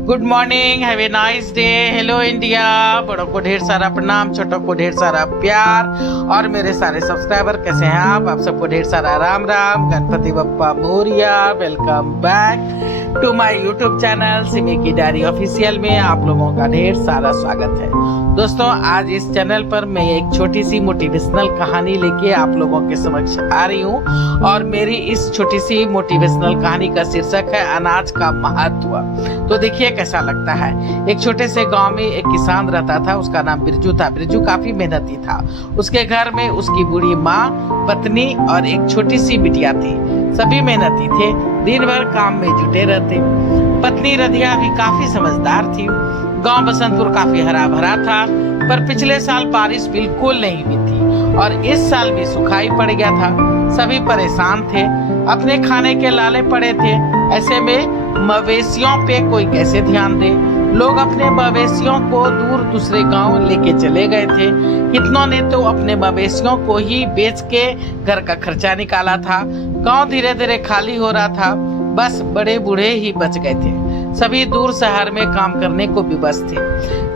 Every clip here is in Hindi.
Good morning, have a nice day. Hello India. बड़ों को ढेर सारा प्रणाम, छोटों को ढेर सारा प्यार। और मेरे सारे सब्सक्राइबर कैसे हैं आप सबको ढेर सारा Ram Ram. Ganpati Bappa Morya. Welcome back to my YouTube channel Simi की डायरी ऑफिशियल में आप लोगों का ढेर सारा स्वागत है। दोस्तों, आज इस चैनल पर मैं एक छोटी सी मोटिवेशनल कहानी लेके आप लोगों के समक्ष आ रही हूँ। और मेरी इस छोटी सी मोटिवेशनल कहानी का शीर्षक है अनाज का महत्व। तो देखिए कैसा लगता है। एक छोटे से गांव में एक किसान रहता था। उसका नाम बिरजू था। बिरजू काफी मेहनती था। उसके घर में उसकी बूढ़ी माँ, पत्नी और एक छोटी सी बिटिया थी। सभी मेहनती थे, दिन भर काम में जुटे रहते। पत्नी रधिया भी काफी समझदार थी। गांव बसंतपुर काफी हरा भरा था, पर पिछले साल बारिश बिल्कुल नहीं हुई थी और इस साल भी सुखाई पड़ गया था। सभी परेशान थे, अपने खाने के लाले पड़े थे। ऐसे में मवेशियों पे कोई कैसे ध्यान दे। लोग अपने मवेशियों को दूर दूसरे गांव लेके चले गए थे। कितनों ने तो अपने मवेशियों को ही बेच के घर का खर्चा निकाला था। गांव धीरे धीरे खाली हो रहा था। बस बड़े बूढ़े ही बच गए थे। सभी दूर शहर में काम करने को विवश थे।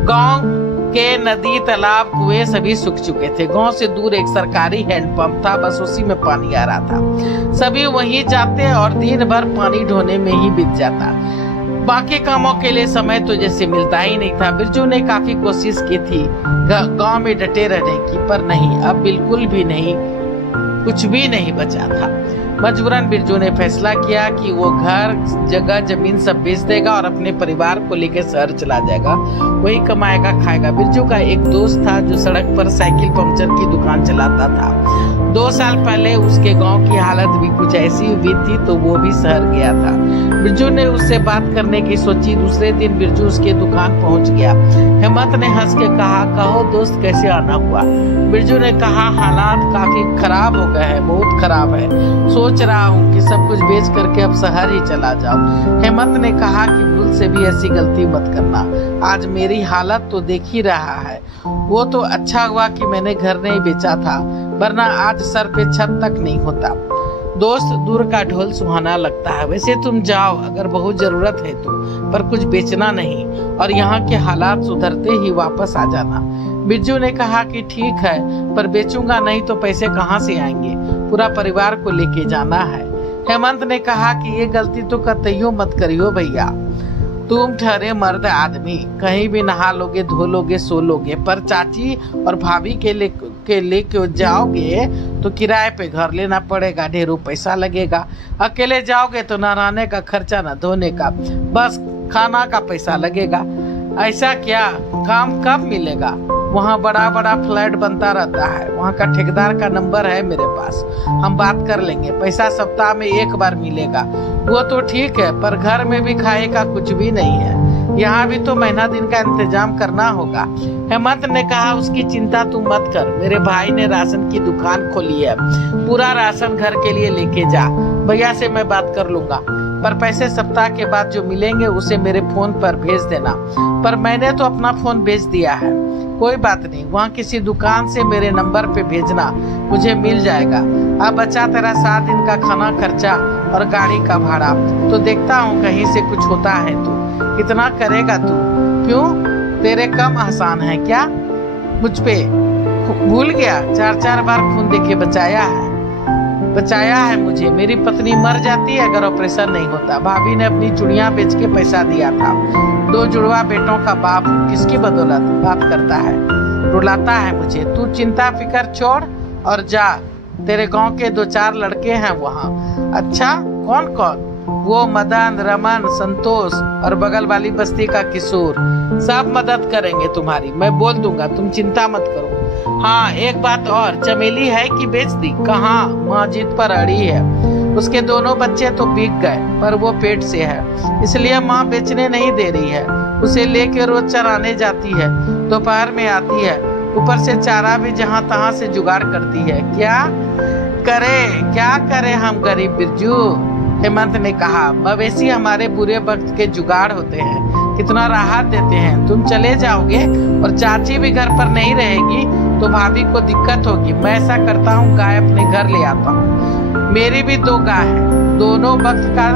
गांव के नदी, तालाब, कुएं सभी सूख चुके थे। गांव से दूर एक सरकारी हैंडपंप था, बस उसी में पानी आ रहा था। सभी वहीं जाते और दिन भर पानी ढोने में ही बीत जाता। बाकी कामों के लिए समय तो जैसे मिलता ही नहीं था। बिरजू ने काफी कोशिश की थी गांव में डटे रहने की, पर नहीं, अब बिल्कुल भी नहीं, कुछ भी नहीं बचा था। मजबूरन बिरजू ने फैसला किया कि वो घर, जगह, जमीन सब बेच देगा और अपने परिवार को लेकर शहर चला जाएगा। वही कमाएगा, खाएगा। बिरजू का एक दोस्त था जो सड़क पर साइकिल पंक्चर की दुकान चलाता था। 2 साल पहले उसके गांव की हालत भी कुछ ऐसी हुई थी, तो वो भी शहर गया था। बिरजू ने उससे बात करने की सोची। दूसरे दिन बिरजू उसके दुकान पहुंच गया। हेमंत ने हंस के कहा, कहो दोस्त, कैसे आना हुआ? बिरजू ने कहा, हालात काफी खराब हो गए हैं, बहुत खराब है। सोच रहा हूँ कि सब कुछ बेच करके अब शहर ही चला जाऊं। हेमंत ने कहा कि भूल से भी ऐसी गलती मत करना। आज मेरी हालत तो देख ही रहा है। वो तो अच्छा हुआ कि मैंने घर नहीं बेचा था, वरना आज सर पे छत तक नहीं होता। दोस्त, दूर का ढोल सुहाना लगता है। वैसे तुम जाओ अगर बहुत जरूरत है तो, पर कुछ बेचना नहीं और यहाँ के हालात सुधरते ही वापस आ जाना। बिरजू ने कहा कि ठीक है, पर बेचूंगा नहीं तो पैसे कहाँ से आएंगे? पूरा परिवार को लेके जाना है। हेमंत ने कहा कि ये गलती तो कतईयो मत करियो भैया। तुम ठहरे मर्द आदमी, कहीं भी नहा लोगे, धो लोगे, सो लोगे, पर चाची और भाभी के लेके जाओगे तो किराए पे घर लेना पड़ेगा, ढेरों पैसा लगेगा। अकेले जाओगे तो न रहने का खर्चा, न धोने का, बस खाना का पैसा लगेगा। ऐसा क्या काम कब मिलेगा? वहाँ बड़ा बड़ा फ्लैट बनता रहता है, वहाँ का ठेकेदार का नंबर है मेरे पास, हम बात कर लेंगे। पैसा सप्ताह में 1 बार मिलेगा। वो तो ठीक है, पर घर में भी खाए का कुछ भी नहीं है। यहाँ भी तो महीना दिन का इंतजाम करना होगा। हेमंत ने कहा, उसकी चिंता तू मत कर, मेरे भाई ने राशन की दुकान खोली है, पूरा राशन घर के लिए लेके जा। भैया से मैं बात कर लूंगा, पर पैसे सप्ताह के बाद जो मिलेंगे उसे मेरे फोन पर भेज देना। पर मैंने तो अपना फोन भेज दिया है। कोई बात नहीं, वहाँ किसी दुकान से मेरे नंबर पे भेजना, मुझे मिल जाएगा। अब बचा तेरा 7 दिन का खाना खर्चा और गाड़ी का भाड़ा। तो देखता हूँ कहीं से कुछ होता है तो। कितना करेगा तू? क्यों, तेरे कम आसान है क्या? मुझ पे भूल गया? 4-4 बार खून देके बचाया है मुझे। मेरी पत्नी मर जाती अगर ऑपरेशन नहीं होता। भाभी ने अपनी चूड़ियां बेच के पैसा दिया था। 2 जुड़वा बेटों का बाप, किसकी बदौलत बाप करता है, रुलाता है मुझे। तू चिंता फिकर छोड़ और जा। तेरे गांव के 2-4 लड़के हैं वहाँ। अच्छा, कौन कौन? वो मदन, रमन, संतोष और बगल वाली बस्ती का किशोर, सब मदद करेंगे तुम्हारी। मैं बोल दूंगा, तुम चिंता मत करो। हाँ, एक बात और, चमेली है कि बेच दी? कहाँ, माँ जिद पर अड़ी है। उसके 2 बच्चे तो बिक गए, पर वो पेट से है, इसलिए माँ बेचने नहीं दे रही है। उसे लेके रोज चराने जाती है, दोपहर में आती है, ऊपर से चारा भी जहाँ तहाँ से जुगाड़ करती है। क्या करे हम गरीब बिरजू? हेमंत ने कहा, मवेशी हमारे बुरे वक्त के जुगाड़ होते हैं, कितना राहत देते हैं। तुम चले जाओगे और चाची भी घर पर नहीं रहेगी तो भाभी को दिक्कत होगी। मैं ऐसा करता हूँ, गाय अपने घर ले आता हूँ। मेरी भी 2 गाय है, दोनों वक्त का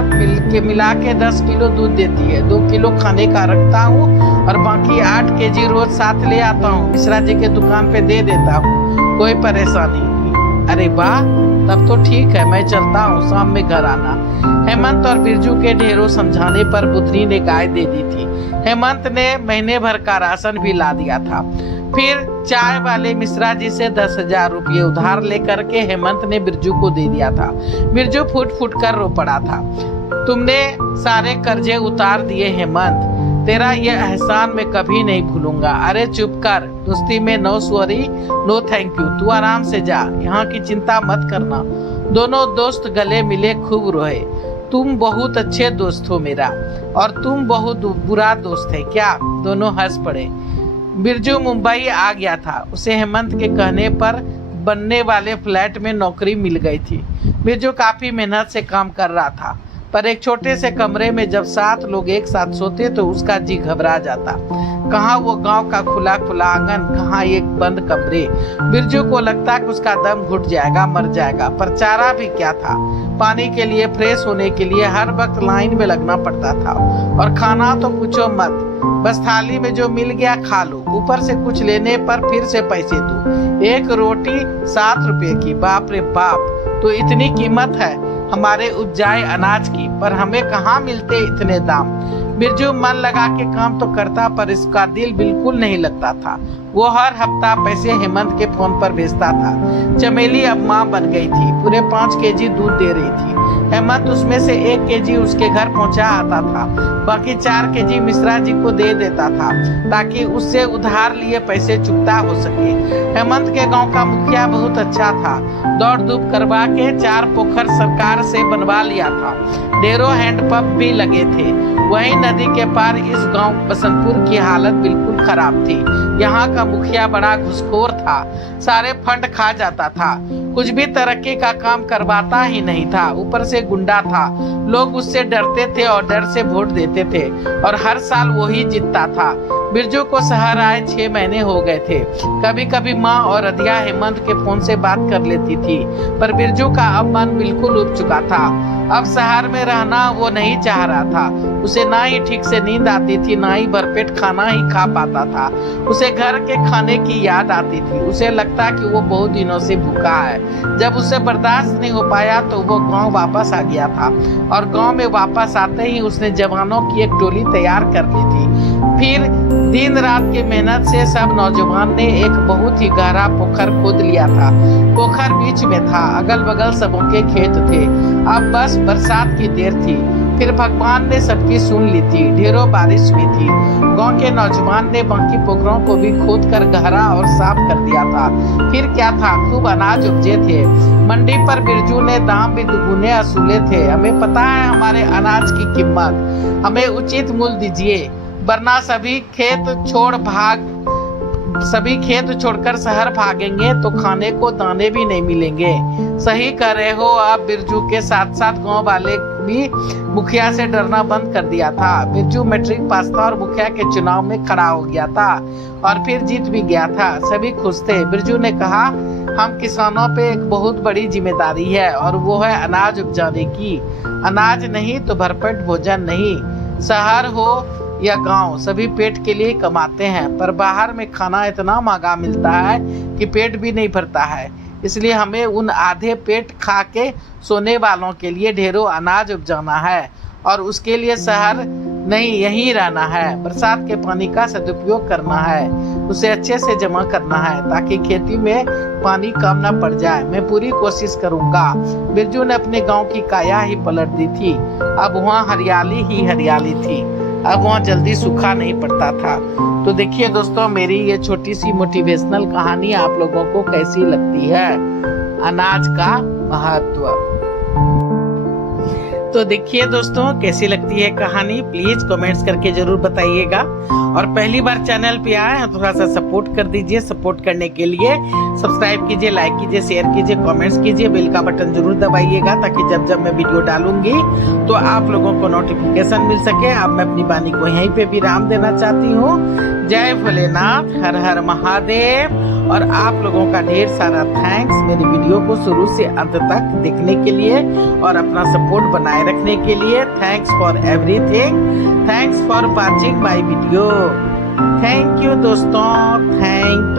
मिला के 10 किलो दूध देती है। 2 किलो खाने का रखता हूँ और बाकी 8 केजी रोज साथ ले आता हूँ, मिश्रा जी के दुकान पे दे देता हूँ, कोई परेशानी नहीं। अरे वाह, तब तो ठीक है, मैं चलता हूँ, शाम में घर आना। हेमंत और बिरजू के ढेरों समझाने पर बुधनी ने गाय दे दी थी। हेमंत ने महीने भर का राशन भी ला दिया था। फिर चाय वाले मिश्रा जी से 10,000 रुपये उधार लेकर के हेमंत ने बिरजू को दे दिया था। बिरजू फुट फुट कर रो पड़ा था। तुमने सारे कर्जे उतार दिए हेमंत, तेरा ये एहसान मैं कभी नहीं भूलूंगा। अरे चुप कर, दोस्ती में no sorry no thank you, तू आराम से जा, यहाँ की चिंता मत करना। दोनों दोस्त गले मिले खूब रोए। तुम बहुत अच्छे दोस्त हो मेरा, और तुम बहुत बुरा दोस्त है क्या? दोनों हंस पड़े। बिरजू मुंबई आ गया था। उसे हेमंत के कहने पर बनने वाले फ्लैट में नौकरी मिल गई थी। बिरजू काफी मेहनत से काम कर रहा था, पर एक छोटे से कमरे में जब 7 लोग एक साथ सोते तो उसका जी घबरा जाता। कहाँ वो गांव का खुला खुला आंगन, कहाँ ये बंद कमरे। बिरजू को लगता कि उसका दम घुट जाएगा, मर जाएगा, पर चारा भी क्या था। पानी के लिए, फ्रेश होने के लिए हर वक्त लाइन में लगना पड़ता था। और खाना तो पूछो मत, बस थाली में जो मिल गया खा लो, ऊपर से कुछ लेने पर फिर से पैसे दो। एक रोटी 7 रुपए की, बाप रे बाप, तो इतनी कीमत है हमारे उपजाए अनाज की, पर हमें कहाँ मिलते इतने दाम। बिरजू मन लगा के काम तो करता, पर इसका दिल बिल्कुल नहीं लगता था। वो हर हफ्ता पैसे हेमंत के फोन पर भेजता था। चमेली अब माँ बन गई थी, पूरे 5 केजी दूध दे रही थी। हेमंत उसमें से 1 केजी उसके घर पहुंचा आता था, बाकी 4 केजी मिश्रा जी को दे देता था, ताकि उससे उधार लिए पैसे चुकता हो सके। हेमंत के गांव का मुखिया बहुत अच्छा था, दौड़ धूप करवा के 4 पोखर सरकार से बनवा लिया था। ढेरों हैंडपंप भी लगे थे। वहीं नदी के पार इस गांव बसंतपुर की हालत बिल्कुल खराब थी। यहाँ का मुखिया बड़ा घुसखोर था, सारे फंड खा जाता था, कुछ भी तरक्की का काम करवाता ही नहीं था, ऊपर से गुंडा था। लोग उससे डरते थे और डर से वोट देते थे, और हर साल वही जीतता था। बिरजू को शहर आए 6 महीने हो गए थे। कभी कभी माँ और रदिया हेमंत के फोन से बात कर लेती थी, पर बिरजू का अब मन बिल्कुल उब चुका था। अब शहर में रहना वो नहीं चाह रहा था। उसे ना ही ठीक से नींद आती थी, ना ही भरपेट खाना ही खा पाता था। उसे घर के खाने की याद आती थी। उसे लगता कि वो बहुत दिनों से भूखा है। जब उसे बर्दाश्त नहीं हो पाया तो वो गांव वापस आ गया था, और गांव में वापस आते ही उसने जवानों की एक टोली तैयार कर ली थी। फिर दिन रात की मेहनत से सब नौजवान ने एक बहुत ही गहरा पोखर खोद लिया था। पोखर बीच में था, अगल बगल सबों के खेत थे। अब बस बरसात की देर थी। फिर भगवान ने सबकी सुन ली थी। ढेरों बारिश हुई थी। गांव के नौजवान ने बाकी पोखरों को भी खोद कर गहरा और साफ कर दिया था। फिर क्या था, खूब अनाज उपजे थे। मंडी पर बिरजू ने दाम भी दुगुने वसूले थे। हमें पता है हमारे अनाज की कीमत, हमें उचित मूल्य दीजिए, वरना सभी खेत छोड़कर शहर भागेंगे तो खाने को दाने भी नहीं मिलेंगे। सही कर रहे हो आप। बिरजू के साथ साथ गांव वाले भी मुखिया से डरना बंद कर दिया था। बिरजू मैट्रिक पास था और मुखिया के चुनाव में खड़ा हो गया था, और फिर जीत भी गया था। सभी खुश थे। बिरजू ने कहा, हम किसानों पे एक बहुत बड़ी जिम्मेदारी है, और वो है अनाज उपजाने की। अनाज नहीं तो भरपेट भोजन नहीं। शहर हो या गांव, सभी पेट के लिए कमाते हैं, पर बाहर में खाना इतना महंगा मिलता है कि पेट भी नहीं भरता है। इसलिए हमें उन आधे पेट खा के सोने वालों के लिए ढेरों अनाज उपजाना है, और उसके लिए शहर नहीं यहीं रहना है। बरसात के पानी का सदुपयोग करना है, उसे अच्छे से जमा करना है, ताकि खेती में पानी कम न पड़ जाए। मैं पूरी कोशिश करूंगा। बिरजू ने अपने गांव की काया ही पलट दी थी। अब वहाँ हरियाली ही हरियाली थी। अब वहाँ जल्दी सूखा नहीं पड़ता था। तो देखिए दोस्तों, मेरी ये छोटी सी मोटिवेशनल कहानी आप लोगों को कैसी लगती है, अनाज का महत्व। तो देखिए दोस्तों, कैसी लगती है कहानी, प्लीज कमेंट्स करके जरूर बताइएगा। और पहली बार चैनल पे आए हैं, थोड़ा सा सपोर्ट कर दीजिए। सपोर्ट करने के लिए सब्सक्राइब कीजिए, लाइक कीजिए, शेयर कीजिए, कमेंट्स कीजिए, बेल का बटन जरूर दबाइएगा, ताकि जब जब मैं वीडियो डालूंगी तो आप लोगों को नोटिफिकेशन मिल सके। अब मैं अपनी वाणी को यहीं पे विराम देना चाहती हूँ। जय भोलेनाथ, हर हर महादेव। और आप लोगों का ढेर सारा थैंक्स मेरी वीडियो को शुरू से अंत तक देखने के लिए और अपना सपोर्ट बनाए रखने के लिए। Thanks for everything, thanks for watching my video. Thank you दोस्तों, थैंक